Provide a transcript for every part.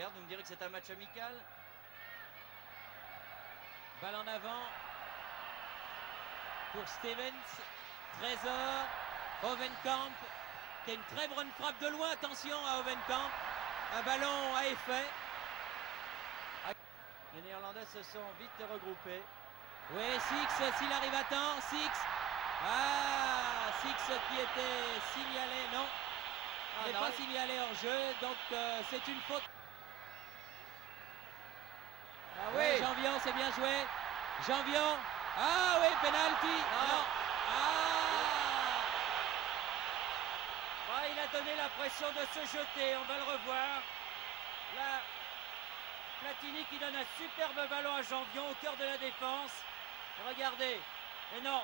perdre. Vous me direz que c'est un match amical. Balle en avant pour Stevens. Trésor. Hovenkamp qui a une très bonne frappe de loin. Attention à Hovenkamp. Un ballon à effet. Les Néerlandais se sont vite regroupés. Oui, Six, s'il arrive à temps. Six. Ah, Six qui était signalé. Non, il n'est pas signalé hors jeu. Donc c'est une faute. Ah Ouais, oui, Janvion, c'est bien joué. Janvion. Ah oui, penalty. Non. Ah, il a donné l'impression de se jeter. On va le revoir. Là, Platini qui donne un superbe ballon à Janvion au cœur de la défense. Regardez. Et non.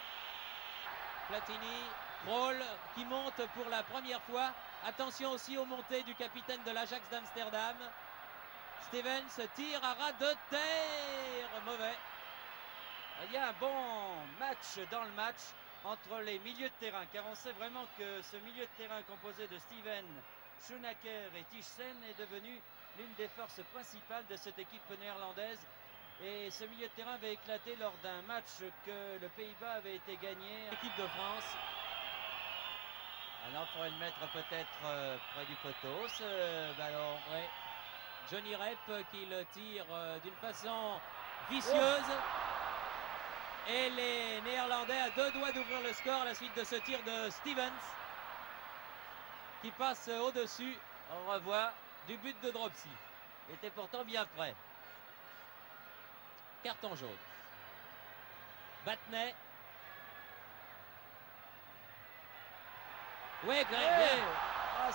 Platini, Krol qui monte pour la première fois. Attention aussi aux montées du capitaine de l'Ajax d'Amsterdam. Stevens tire à ras de terre. Mauvais. Il y a un bon match dans le match entre les milieux de terrain, car on sait vraiment que ce milieu de terrain composé de Steven, Schoenacker et Tichsen est devenu l'une des forces principales de cette équipe néerlandaise. Et ce milieu de terrain avait éclaté lors d'un match que le Pays-Bas avait été gagné. Équipe de France. Alors, on pourrait le mettre peut-être près du poteau, ce ballon. Oui. Johnny Rep qui le tire d'une façon vicieuse. Et les Néerlandais à deux doigts d'ouvrir le score à la suite de ce tir de Stevens qui passe au-dessus. On revoit du but de Dropsy. Il était pourtant bien prêt. Carton jaune. Battenay. Oui,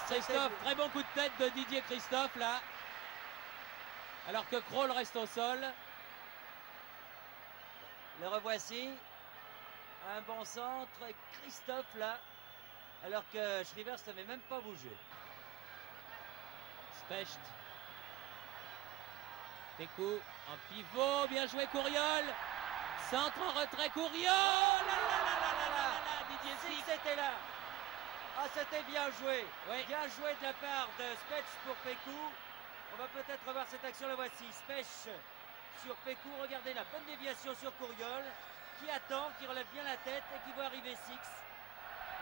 Christophe, très bon coup de tête de Didier Christophe là. Alors que Krol reste au sol. Le revoici. Un bon centre. Christophe là. Alors que Schrivers n'avait même pas bougé. Specht. Pécou en pivot. Bien joué Courriol. Centre en retrait Courriol. Didier Six était là. Ah, c'était bien joué. Oui. Bien joué de la part de Specht pour Pécou. On va peut-être revoir cette action. Le voici. Specht sur Pécou. Regardez la bonne déviation sur Courriol. Qui attend, qui relève bien la tête et qui voit arriver Six.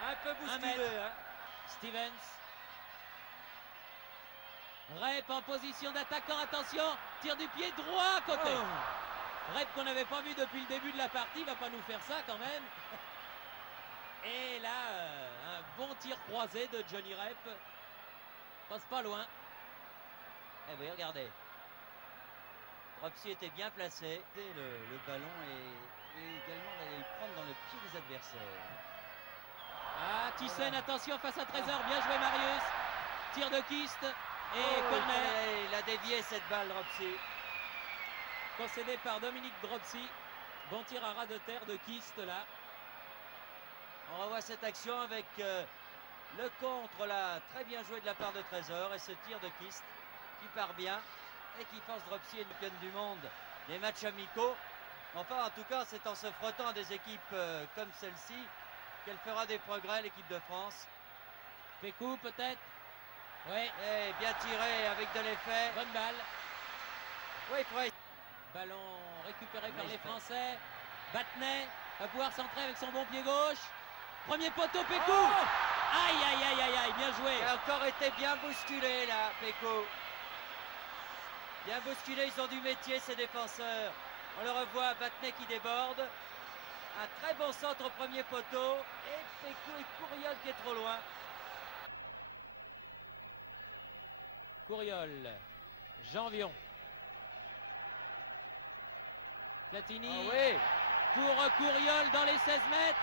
Un peu bousculeux. Hein. Stevens. Rep en position d'attaquant. Attention. Tire du pied droit côté. Rep qu'on n'avait pas vu depuis le début de la partie. Va pas nous faire ça quand même. Et là, un bon tir croisé de Johnny Rep. Passe pas loin. Eh oui, regardez. Dropsy était bien placé. Le ballon et également d'aller le prendre dans le pied des adversaires. Ah, Thyssen, attention face à Trésor. Bien joué Marius. Tir de Kist. Et corner. Il a dévié cette balle, Dropsy. Concédé par Dominique Dropsy. Bon tir à ras de terre de Kist là. On revoit cette action avec le contre là, très bien joué de la part de Trésor et ce tir de Kist qui part bien et qui force Dropsy, championne du monde, des matchs amicaux. Enfin, en tout cas, c'est en se frottant à des équipes comme celle-ci qu'elle fera des progrès, l'équipe de France. Pécou peut-être. Oui. Et bien tiré avec de l'effet. Bonne balle. Oui, Frey. Ballon récupéré par les Français. Battenay va pouvoir centrer avec son bon pied gauche. Premier poteau, Pécou. Aïe, aïe, aïe, aïe, aïe, bien joué. Il a encore été bien bousculé là, Pécou. Bien bousculé, ils ont du métier ces défenseurs. On le revoit, Battenay qui déborde. Un très bon centre au premier poteau. Et Pécou et Courriol qui est trop loin. Courriol. Janvion. Platini. Ah oui. Pour Courriol dans les 16 mètres.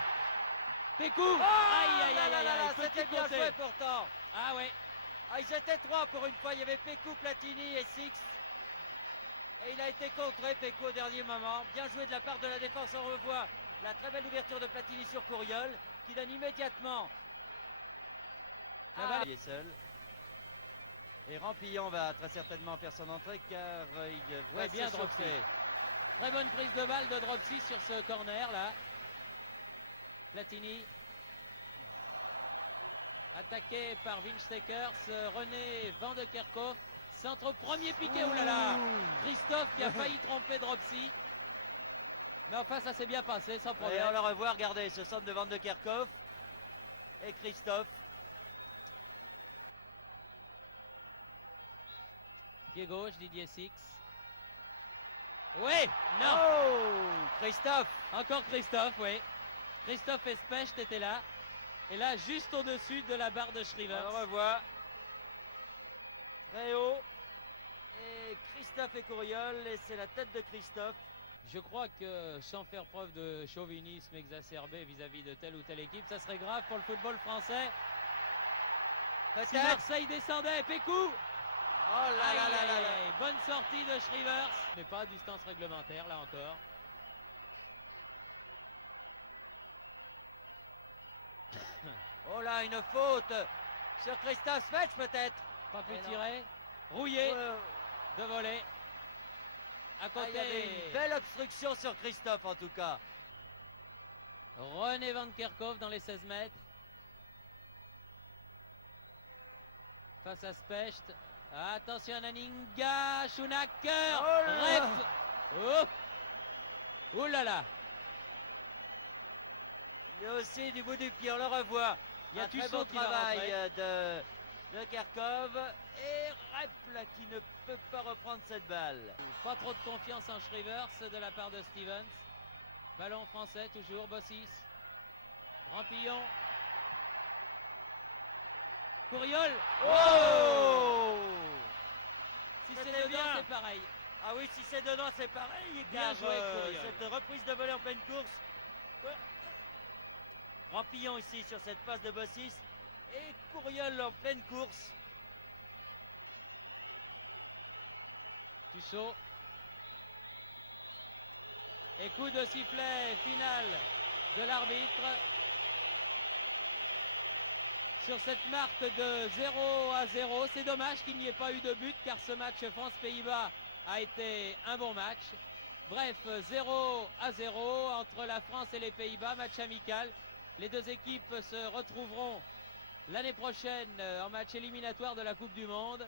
Pécou. Oh, aïe, aïe, aïe, aïe, aïe. c'était bien côté. joué pourtant. Ah ouais. Ah, ils étaient trois pour une fois. Il y avait Pécou, Platini et Six. Et il a été contré, Pécou, au dernier moment. Bien joué de la part de la défense. On revoit la très belle ouverture de Platini sur Courriol, qui donne immédiatement. Il est seul. Et Rampillon va très certainement faire son entrée car il va bien Dropsy. Très bonne prise de balle de Dropsy sur ce corner là. Platini. Attaqué par Winstekers. René Van de Kerkhoff. Centre au premier piqué, oulala. Christophe qui a failli tromper Dropsy. Mais enfin, ça s'est bien passé, sans Et problème. on le revoit, regardez, ce centre de Van de Kerkhoff et Christophe. Pied gauche, Didier Six. Oui, non. Oh, Christophe. Encore Christophe, oui. Christophe Especht était là. Et là, juste au-dessus de la barre de On Schrivers. le revoit. Très haut. Et Christophe et Couriol, et c'est la tête de Christophe. Je crois que sans faire preuve de chauvinisme exacerbé vis-à-vis de telle ou telle équipe, ça serait grave pour le football français. Si Peut-être. Marseille descendait, Pécou. Oh là là là là là. Bonne sortie de Schrivers. Mais pas à distance réglementaire, là encore. Oh là, une faute sur Christophe Svetch peut-être. Pas pu Eh non. tirer. Rouillé Ouais. de voler. À Ah, côté, il y avait une belle obstruction sur Christophe en tout cas. René Van Kerkhoff dans les 16 mètres. Face à Specht. Attention Naninga, Schunacher, Oh là là. Rep. Oh. Ouh là là. Il y a aussi du bout du pied, on le revoit. Il y a un très Tussaud beau qui va travail rentrer. de Kerkhoff et Rep là, qui ne peut pas reprendre cette balle. Pas trop de confiance en Schrivers de la part de Stevens. Ballon français toujours, Bossis. Rampillon. Couriol. Oh, Si c'était c'est dedans, bien. c'est pareil. Ah oui, si c'est dedans, c'est pareil. Bien car, joué, Couriol. cette reprise de volée en pleine course. Ouais. Rampillon ici sur cette passe de Bossis. Et Couriol en pleine course. Tussaud. Et coup de sifflet final de l'arbitre. Sur cette marque de 0-0, c'est dommage qu'il n'y ait pas eu de but car ce match France-Pays-Bas a été un bon match. Bref, 0-0 entre la France et les Pays-Bas, match amical. Les deux équipes se retrouveront l'année prochaine en match éliminatoire de la Coupe du Monde.